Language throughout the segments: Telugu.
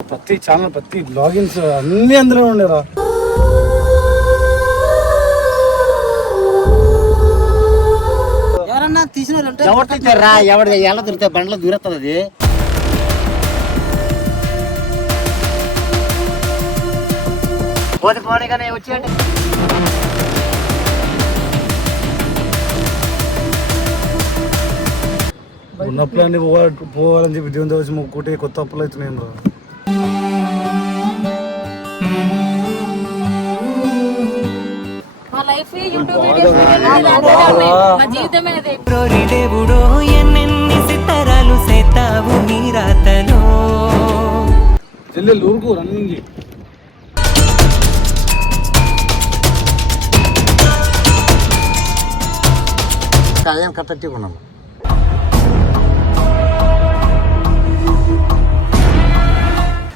ప్రతి ఛానల్ ప్రతి లాగిన్స్ అన్ని అందులో ఉండేరా. ఎవరన్నా తీసిన వాళ్ళు ఉంటే ఎవరు తింటారా ఎవరి ఎలా తిరుగుతాయి బండ్లో దూరేస్తుంది అది? పోతే పోనీ కానీ వచ్చేయండి. ఉన్న ప్లాన్ పోవాలి పోవాలని చెప్పి దేవుని వచ్చి మొక్కుకుంటే కొత్త అప్పులు అవుతున్నాయి రా మా లైఫ్ యూట్యూబ్ వీడియోస్ దాంట్లోనే ఉన్నాయి. మా జీవితమే అదే. రోరి దేవుడో ఎన్నెన్ని సితారాలు సేతావు నీ రాతలో. చెల్లెలు ఊరుకు రన్నింగ్ ఉన్నాము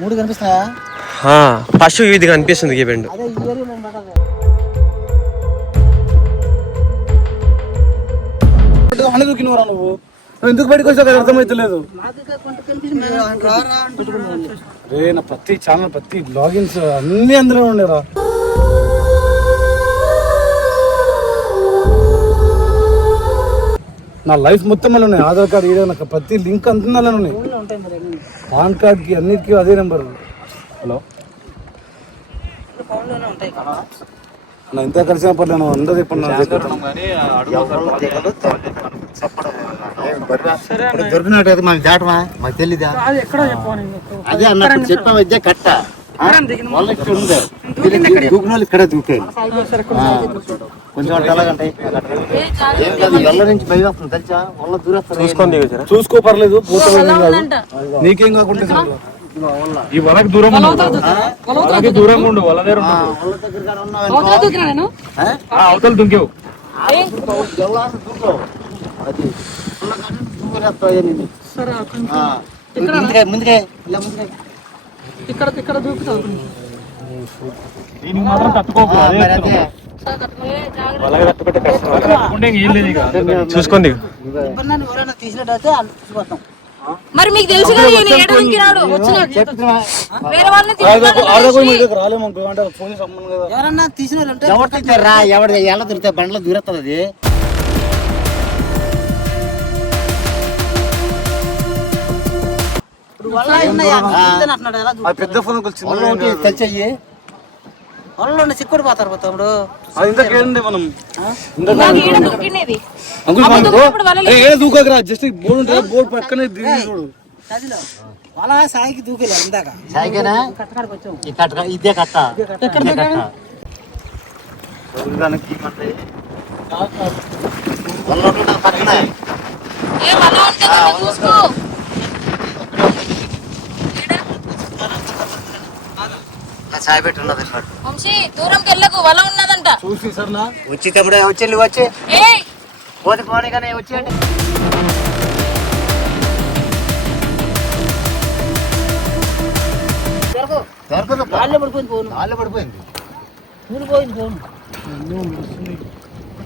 మూడు కనిపిస్తాయా ఫస్ట్ ఇది కనిపిస్తుంది ఈ బెండ్ అని దూకినవరా నువ్వు? నువ్వు ఎందుకు బయటకు వచ్చావు కదా? అర్థమైతలేదు. రే నా ప్రతి ఛానల్ ప్రతి లాగిన్స్ అన్ని అందులో ఉండేరా. నా లైఫ్ మొత్తం అలా ఉన్నాయి. ఆధార్ కార్డు ఈడ నాకు ప్రతి లింక్ అంతా అలా ఉన్నాయి. పాన్ కార్డ్కి అన్నిటికీ అదే నెంబర్ హలో ఫోన్లోనే ఉంటాయి నా ఎంత కలిసిన పర్లేదు అందరూ. దొరికినట్టు అయితే మనకి దాటమా మాకు తెలీదా? అది ఎక్కడో చెప్పాను అదే అన్నట్టు చెప్పాం విద్య కట్ట. వాళ్ళకి ఉంది దూకిన వాళ్ళు ఇక్కడే దూకారు కొంచెం అంటే ఎలాగంటాయి ఏం కాదు ఎల్ల నుంచి భయం వస్తుంది తెలుసా? దిగుతారా చూసుకో పర్లేదు. నీకేం కాకుండా. ఈ వరకు దూరం. వలకి దూరంగా ఉండు వల దగ్గర నేను అవతల దుంకేవు. ఇక్కడ దూకుతావు మాత్రం వలకి. వలకి తీసినట్టయితే వాళ్ళు చూసుకుంటాం. మరి మీకు తెలుసు కదా ఈయన ఏడ వేరే వాళ్ళని ఎవరన్నా తీసిన వాళ్ళు ఉంటే ఎవరు ఎవరి ఎలా బండ్లో దూరేస్తుంది అది? పెద్ద ఫోన్ వాళ్ళు చిన్నగా ఒకటి తెలిసి అయ్యి వాళ్ళు చిక్కుడు పోతారు పోతా తమ్ముడు. ఇంతకేంది మనం? అంకుల్ దూకరా జస్ట్ బోర్డు ఉంటుంది బోర్డు పక్కనే దిగి చూడు. సాయికి దూకేలే ఇందాక. సాయికేనా? ఇదే కట్ట? పక్కనే. ఏ వల ఉంటుంది చూసుకో ఆ సాయి పెట్టి ఉన్నది ఇక్కడ. వంశీ దూరంకి వెళ్ళకు వల ఉన్నదంట. చూసి సరేనా వచ్చి తమ్ముడే వచ్చి వచ్చి. ఏయ్! పోతే పోనీ కానీ వచ్చేయండి. దొరకదు. వాళ్ళే పడిపోయింది ఫోన్. పడిపోయింది. ఫోన్.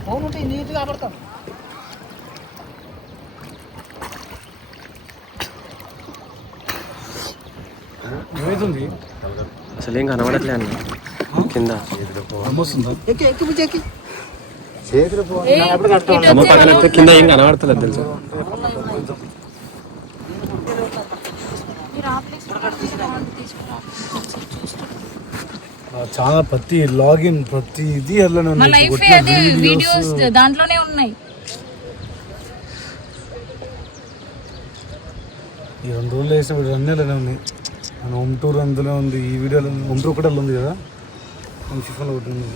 ఫోన్ ఉంటే నీట్గా ఆపడతాం. ఏమైతుంది? అసలు ఏం కనబడట్లే అన్న. కింద. పక్కన కింద ఏం కనబడతలేదు తెలుసా? చాలా ప్రతి లాగిన్ ప్రతి ఇది అలానే. వీడియోస్. దాంట్లోనే ఉన్నాయి. ఈ రెండు రోజులు వేసిన అలానే ఉన్నాయి. మన హోమ్ టూర్ అందులో ఉంది. ఈ వీడియోలో హోమ్ టూర్ కూడా అందులో ఉంది కదా? మంచి ఫోన్ ఒకటి ఉంది.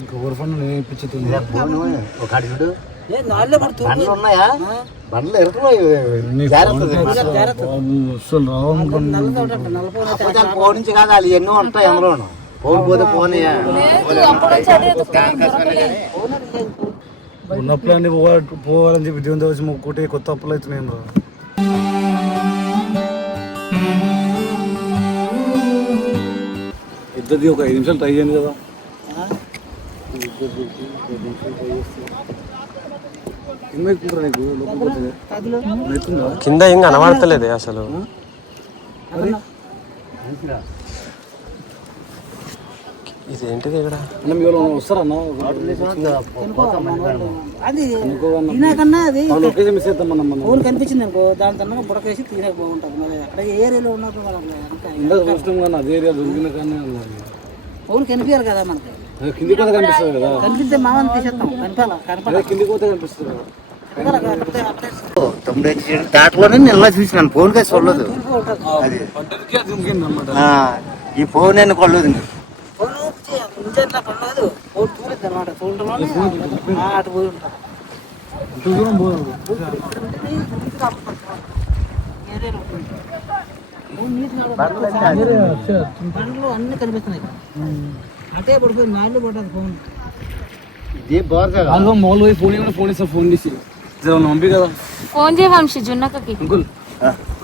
ఇంకా ఫోన్ నేను ఇప్పించుతుంది ఫోను. అడి నుంచి కాదు ఎన్నో ఉంటాయి ఫోన్ పోతే ఫోన్ లేదు అప్పుడు వచ్చి అదే దొరకలేదు. ఉన్న ప్లాన్ పోవాలి పోవాలని చెప్పి దేవుని వచ్చి మొక్కుకుంటే కొత్త అప్పులు అవుతున్నాయి రా. ఇద్దరిది ఒక ఐదు నిమిషాలు ట్రై చేయండి కదా. కింద ఏం కనబడతలేదు అసలు. ఇక్కడ? అన్న మీరు ఎవరైనా వస్తారన్న అది తినాకన్నా అది మిస్ అవుతాం కనిపించింది అనుకో దాని తన బుడకేసి తినక బాగుంటుంది అక్కడ ఏ ఏరియాలో ఉన్నప్పుడు మరి అట్లా అంతా ఇందాక చూసినాం కానీ అదే ఏరియా దొరికిన కానీ అన్నది. ఫోన్ కనిపించాలి కదా మనకి. కిందికి పోతే కనిపిస్తుంది కదా? కనిపిస్తే మామని తీసేస్తాం కనిపాల? కనపడాలి అదే కిందికి పోతే కనిపిస్తుంది తొమ్మిది దాంట్లోనే నిల్లా చూసినాను ఫోన్ కేసు అది. ఈ ఫోన్ నేను కొడలేదు ఫోన్ అనమాట తూలటంలోనే అటు పోయి ఉంటాం. అన్ని కనిపిస్తున్నాయి. అటే పడిపోయి నాళ్ళు పడ్డది ఫోన్. ఇది బాగా అదిగో మామూలు పోయి ఫోన్ ఇవ్వడం ఫోన్ ఇస్తా ఫోన్ తీసి. జర పంపి కదా. ఫోన్ చేయ వంశీ జున్నకకి. అంకుల్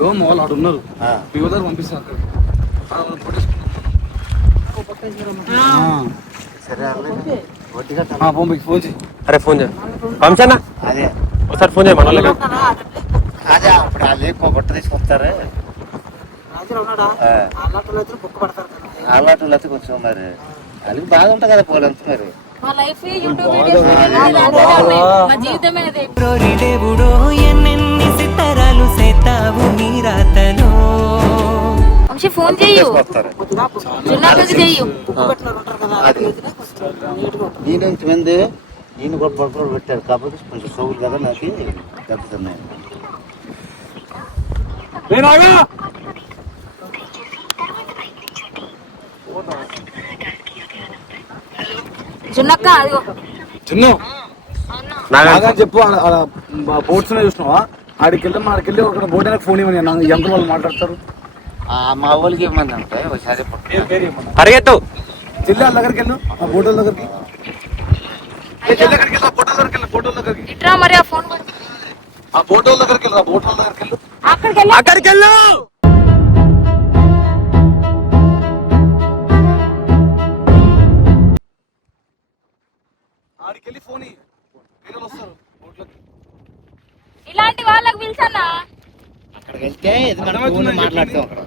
ఓ మామూలు ఆడు ఉన్నారు. ఆ. మీ దగ్గర పంపిస్తా అక్కడ ఆ, వాళ్ళు కొట్టేసుకున్నాం. సరే అల్లే. ఒట్టిగా తల- ఆ, పంపి ఫోన్ చేయి అరే ఫోన్ చేయ. పంచానా అదే. ఒకసారి ఫోన్ అదే అప్పుడు వాళ్ళు ఎక్కువ బుట్ట తీసుకొస్తారే. రాజులు ఉన్నాడా? ఆ. అలాంటి కొంచెం మరి. వాళ్ళకి బాగా ఉంటుంది కదా పోలంత మరి. మా లైఫ్ యూట్యూబ్ వీడియోస్. మా జీవితమే అదే. దేవుడో ఎన్నెన్ని సేతావు వంశీ ఫోన్ ఉంటుంది. నేను ఇంత మంది నేను కూడా బొట్టలు పెట్టారు కాకపోతే కొంచెం సౌలు కదా నాకు దెబ్బతున్నాయి జున్నక్క అదిగో. చెప్పు బోట్స్ చూసినావా? ఆడికి వెళ్తే మా ఆడికి వెళ్ళి ఒక బోట్ అయినా ఫోన్ ఇవ్వని అన్న ఎంత వాళ్ళు మాట్లాడతారు. మా వాళ్ళకి ఇవ్వమంది అంటే ఒకసారి పరిగెత్తు. వాళ్ళ దగ్గరికి వెళ్ళు. ఆ బోటల దగ్గరికి. ఏ చెల్లి దగ్గరికి వెళ్ళు ఆ బోటల దగ్గరికి వెళ్ళు బోటల దగ్గరికి. ఇట్రా మరి ఆ ఫోన్ కొట్టు. ఆ బోటల దగ్గరికి వెళ్ళు ఆ బోటల దగ్గరికి వెళ్ళు. అక్కడికి వెళ్ళి. అక్కడికి వెళ్ళు! ఆడికి వెళ్ళి ఫోన్ ఇయ్యి. వేరే వాళ్ళు వస్తారు బోట్లకి ఇలాంటి వాళ్ళకి పిలిచన్నా. అక్కడికి వెళ్తే మాట్లాడతాం అక్కడ.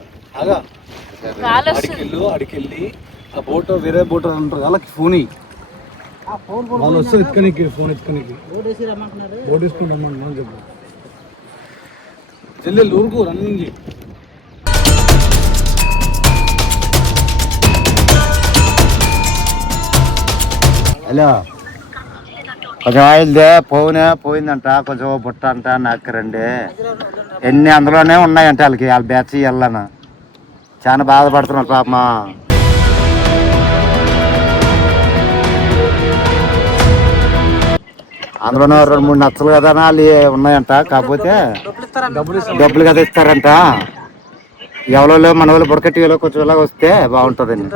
ఆడికి వెళ్ళి ఆ బోట్ వేరే బోట్ ఉంటారు వాళ్ళకి ఫోన్. ఇయ్యి. ఆ ఫోన్ వాళ్ళు వస్తారు ఎత్తుకనికి ఫోన్ రమ్మంటున్నారు. బోట్ వేసుకుంటాం అని చెప్పు. చెల్లె ఊరుకు రన్నింగ్ హలో. కొంచెం ఆయిల్దే పోనే పోయిందంట కొంచెం బుట్ట అంట నాకు రండి. ఎన్ని అందులోనే ఉన్నాయంట వాళ్ళకి వాళ్ళ బ్యాచ్ వెళ్ళను చాలా బాధపడుతున్నారు పాపమా. అందులోనే రెండు మూడు నచ్చలు కదా వాళ్ళు ఉన్నాయంట. కాకపోతే డబ్బులు కదా ఇస్తారంట. ఎవరో మన వాళ్ళు బుడకట్టి కొంచెం ఇలా వస్తే బాగుంటుందండి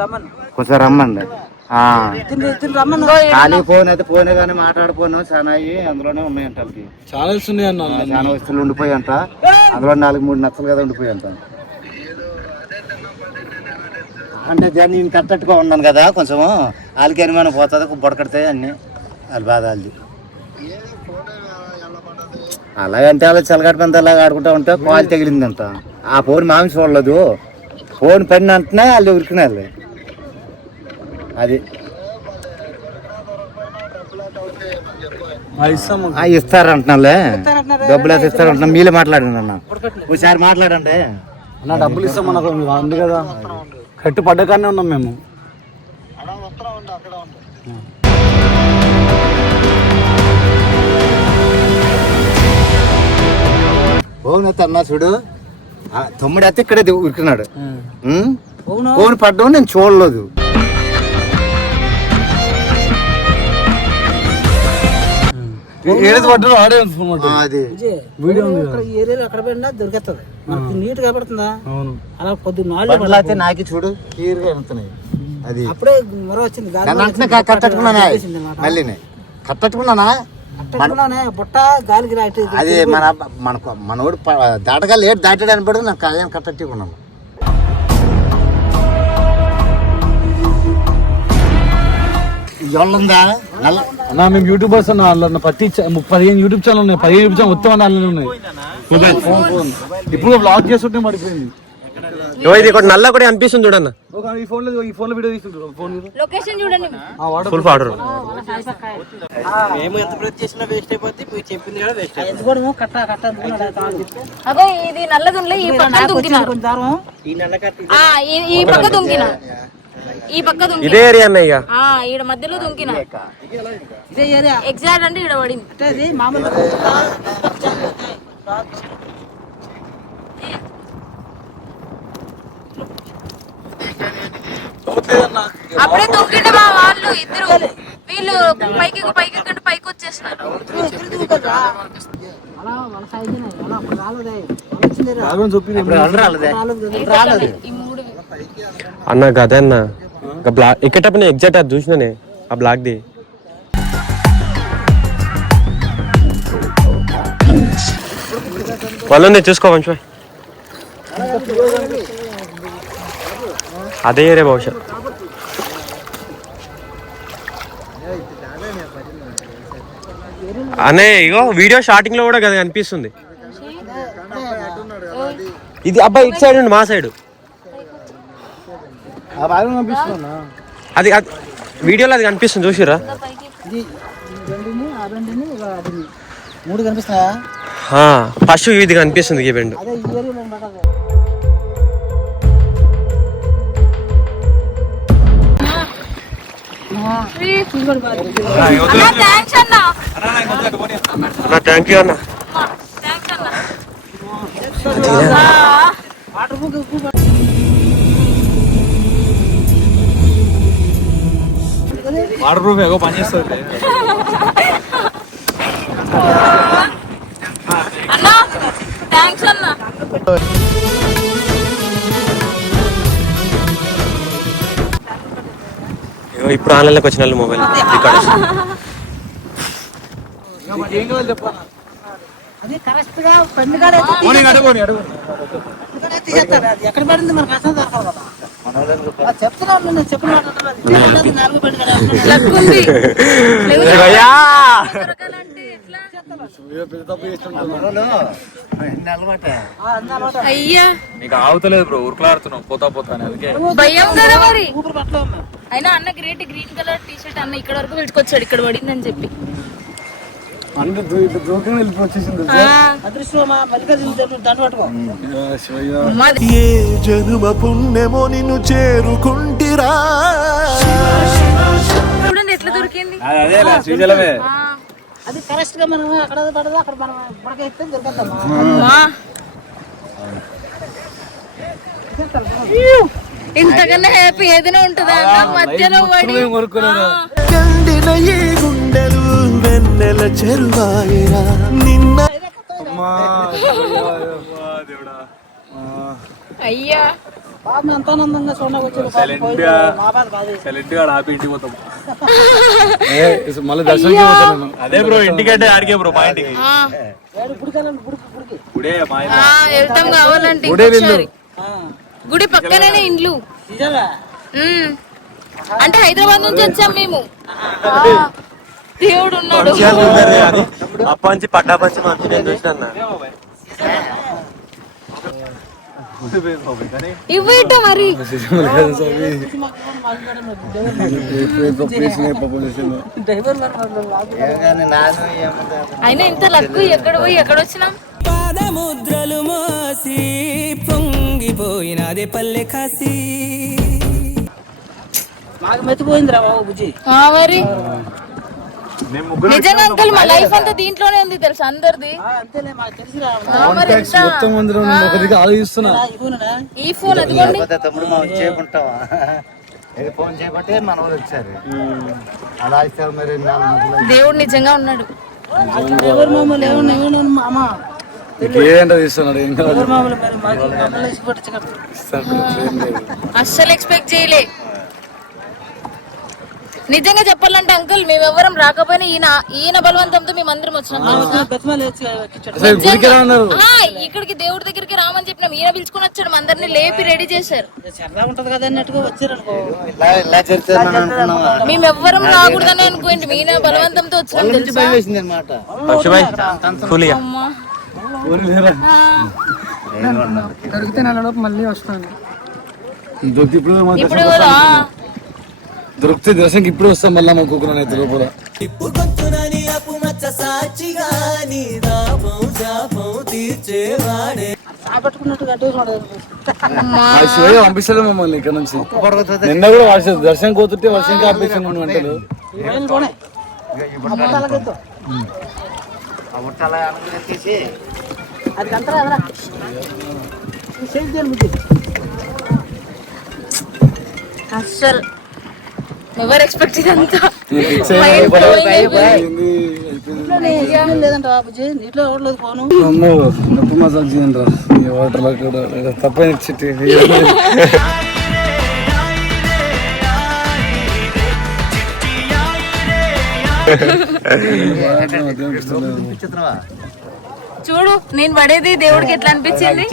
కొంచెం రమ్మండి. ఖాళీ ఫోన్ అయితే ఫోనే కానీ మాట్లాడిపోను చాలా అయ్యి అందులోనే ఉన్నాయంట ఆ, చాలా వస్తువులు ఉండిపోయంట అందులో నాలుగు మూడు నచ్చలు కదా ఉండిపోయంట అంటే దాన్ని నేను కట్టట్టుగా ఉన్నాను కదా కొంచెం వాళ్ళకి అనుమానం పోతుంది బుడకడితే అన్ని. వాళ్ళ బాధ వాళ్ళది. అలాగంటే అలా చల్లగడ్డ పంత అలాగ ఆడుకుంటా ఉంటే కాలు తగిలిందంట. ఆ ఫోన్ మామి చూడలేదు. ఫోన్ పడిన అంటనే వాళ్ళు ఉరికినారు. అది. ఇస్తారంటున్నాలే. డబ్బులు అయితే ఇస్తారంటున్నా మీలే మాట్లాడండి అన్న ఒకసారి మాట్లాడండి. అన్న డబ్బులు ఇస్తాం మనకు ఉంది కదా. కట్టు పడ్డకానే ఉన్నాం మేము. అయితే అన్నా చూడు. ఆ, తమ్ముడు అయితే ఇక్కడే ఉరికినాడు. ఫోన్ పడ్డం నేను చూడలేదు. ఏది పడ్డారో ఆడే అది. వీడియో ఏరియాలో ఎక్కడ పోయినా దొరికేస్తుంది మనకి నీట్ కనబడుతుందా అవును. అలా పొద్దు నాలుగు అయితే నాకి చూడు క్లియర్గా వెళ్తున్నాయి అది. అప్పుడే మరో వచ్చింది వచ్చింది. కట్టట్టుకున్నానా. మళ్ళీనే. కట్టట్టుకున్నానా అట్టట్టుకున్నానే బుట్ట గాలికి రాటి అది మన మనకు మనోడు దాటగా లేట్ దాటాడు అనబడి నాకు కాదని కట్టట్టుకున్నాను ఎవరుందా నల్ల అన్న మేము యూట్యూబర్స్ అన్న అందులో ప్రతి పదిహేను యూట్యూబ్ ఛానల్ ఉన్నాయి. పదిహేను యూట్యూబ్ ఛానల్ మొత్తం అన్న ఉన్నాయి. Phone, phone. ఇప్పుడు బ్లాగ్ చేస్తుంటే ఇది ఒకటి నల్ల కూడా అనిపిస్తుంది చూడన్న. ఈ ఫోన్లో ఈ ఫోన్లో వీడియో తీసుకుంటారు ఫోన్ లొకేషన్ చూడండి. ఫుల్ ఫాడర్ మేము ఎంత ప్రతి చేసినా వేస్ట్ అయిపోద్ది మీరు చెప్పింది కూడా వేస్ట్ అయిపోద్ది. కూడా కట్ట కట్ట అనుకున్నాడు తాను చెప్తే అగో ఇది నల్లదుండ్లే ఈ పక్క దుంకిన కొంచెం దారం. ఈ నెల కట్టి ఆ, ఈ- ఈ పక్క దుంకిన. ఈ పక్క దుంకిన. ఇదే ఏరియా అన్న ఇక? ఆ, ఈడ మధ్యలో దుంకిన. ఇదే ఏరియా? ఎగ్జాక్ట్ అంటే ఈడ పడింది. అంటే అది మామూలు అప్పుడే దుంకిండే మా వాళ్ళు ఇద్దరు. వీళ్ళు పైకి పైకి ఎక్కండి పైకి వచ్చేసినారు. ఈ అన్న గదే అన్న. ఇంకా బ్లాక్ ఎక్కేటప్పుడు నేను ఎగ్జాక్ట్ అది చూసినానే ఆ బ్లాక్ది వాళ్ళు చూసుకో మంచి అదే ఏరియా బహుశా. అనే ఇగో వీడియో స్టార్టింగ్లో కూడా కదా కనిపిస్తుంది. ఇది అబ్బాయి ఇటు సైడ్ ఉండి మా సైడ్. అది అది వీడియోలో అది కనిపిస్తుంది చూసిరా ఇది ఈ రెండుని ఆ రెండుని ఇక అది మూడు కనిపిస్తున్నాయా? ఫస్ట్ ఇది కనిపిస్తుంది ఈ బెండ్ థ్యాంక్ యూ అన్న వాటర్ ప్రూఫ్ ఏగో పని చేస్తుంది. అన్న థ్యాంక్స్ అన్న. ఇగో ఇప్పుడు ఆన్లైన్లోకి వచ్చిన వాళ్ళు మొబైల్ రికార్డ్ ఎక్కడ పడింది మనకు అసలు దొరకదు కదా అయ్యా. నీకు ఆగుతలేదు బ్రో ఉరుకులాడుతున్నావు. పోతా పోతా అని అందుకే. భయం కదా మరి. అయినా అన్న great green colour T shirt అన్న ఇక్కడ వరకు పెట్టుకొచ్చాడు ఇక్కడ పడిందని చెప్పి. అంటే వెళ్ళి వచ్చేసింది ఏ జనుమ పుణ్యమో నిన్ను చేరుకుంటిరా. చూడండి ఎట్లా దొరికింది. అదే శ్రీజలమే ఆ, అది కరెక్ట్గా మనం అక్కడ పడదు అక్కడ మనం బుడకేస్తే దొరకద్దమ్మా అమ్మా. ఇంతకన్నా హ్యాపీ ఏదైనా ఉంటుందా? మధ్యలో పడి. కండిన ఈ గుండెలు వెన్నెల చెరువాయరా నిన్న అయ్యా. మళ్ళీ నేను. అదే బ్రో ఇంటికంటే ఆడికే బ్రో మా ఇంటికి. వెళ్తాం కావాలంటే గుడి పక్కనే ఇండ్లు. అంటే హైదరాబాద్ నుంచి వచ్చాం మేము. ఆ, దేవుడు ఉన్నాడు అప్పంచి పడ్డా పంచి మంచి నేను చూసిన ఇవ్వేట మరి. అయినా ఇంత లక్కు ఎక్కడ పోయి ఎక్కడ వచ్చినాం? పాదముద్రలు మోసి పొంగిపోయినదే పల్లె కాసి మాకు మెత్తిపోయిందిరా బాబు బుజ్జి. మరి. నిజంగా అంకల్ మా లైఫ్ అంతా దీంట్లోనే ఉంది తెలుసా అందరిది? మొత్తం ఒకరికి ఆలోచిస్తున్నా. ఈ ఫోన్ అదిగోండి. లేకపోతే తమ్ముడు మనం చేయకుంటావా? ఇది ఫోన్ చేయబట్టే మన వాళ్ళు వచ్చారు. అలా ఇస్తారు మరి నాలుగు మందులు. దేవుడు నిజంగా ఉన్నాడు. డ్రైవర్ మామూలు ఏమన్నా ఏమన్నా అమ్మ ఏంటో తీస్తున్నాడు ఏం కాదు డ్రైవర్ మామూలు మరి మాకు మమ్మల్ని వేసి పట్టించగలరు. అస్సలు ఎక్స్పెక్ట్ చేయలే నిజంగా చెప్పాలంటే అంకుల్ మేమెవ్వరం రాకపోయినా ఈయన ఈయన బలవంతంతో మేము అందరం వచ్చినాం ఇక్కడికి దేవుడి దగ్గరికి రామని చెప్పినాం. ఈయన పిలుచుకుని వచ్చాడు. అందరిని లేపి రెడీ చేశారు. సరదా ఉంటది కదా అన్నట్టుగా వచ్చారనుకో. ఇలా ఇలా చేస్తాను అనుకున్నావా మేము ఎవ్వరం రాకూడదని అనుకోండి. మీన బలవంతంతో వచ్చినాం దొరికితే మళ్ళీ వస్తాను. ఇప్పుడు మా ఇప్పుడు దర్శనం కూడా దొరికితే దర్శనంకి ఇప్పుడు వస్తాం మళ్ళీ మా కుక్కన అయితే లోపల. శివయ్య పంపిస్తాడు మమ్మల్ని ఇక్కడ నుంచి. నిన్న కూడా వర్షం దర్శనం పోతుంటే వర్షం ఆపేసాను మూడు గంటలు పోనే ఎవరు ఎక్స్పెక్ట్ ఇదంతా నొప్పి మసాజ్ ఈ కూడా తప్పని చిట్టి. చూడు నేను పడేది దేవుడికి ఎట్లా అనిపించింది?